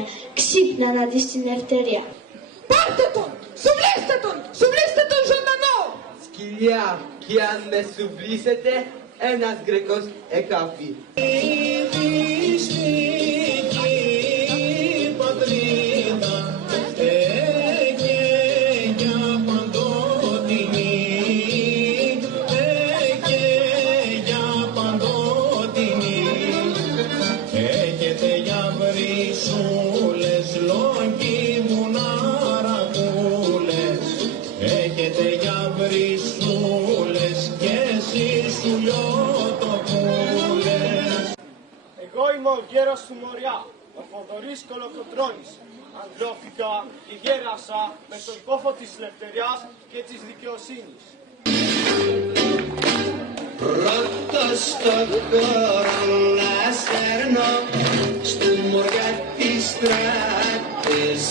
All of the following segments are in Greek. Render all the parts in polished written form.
κοινωνία. Ξύπνα να δεις την ελευθερία. Πάρτε τον! Σουβλήστε τον! Σουβλήστε τον ζωντανό! Σκυλιά, κι αν με σουβλήσετε, ένας Γκρεκός εκάφει. Εγώ είμαι ο γέρος του Μοριά, ο Θοδωρής Κολοκοτρώνης. Ανδρώθηκα και γέρασα με τον κόφο της ελευθερίας και της δικαιοσύνης. Πρώτος στο χώρο να σέρνω, στου Μοριά τις στράτες,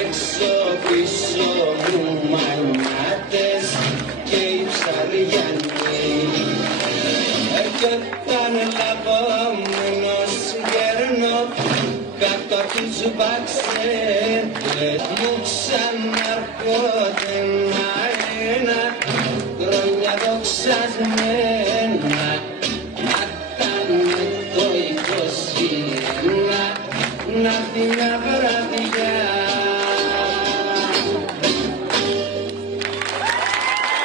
έξω πίσω μου μανάτες και οι ψαριανοί. Έρχονταν λαβόμενος γέρνο, κάτω απ' τους μπαξέντες μου ξαναρχόταν ένα, χρόνια δοξασμένα, να ήταν το 21, να έρθει μια βραδιά.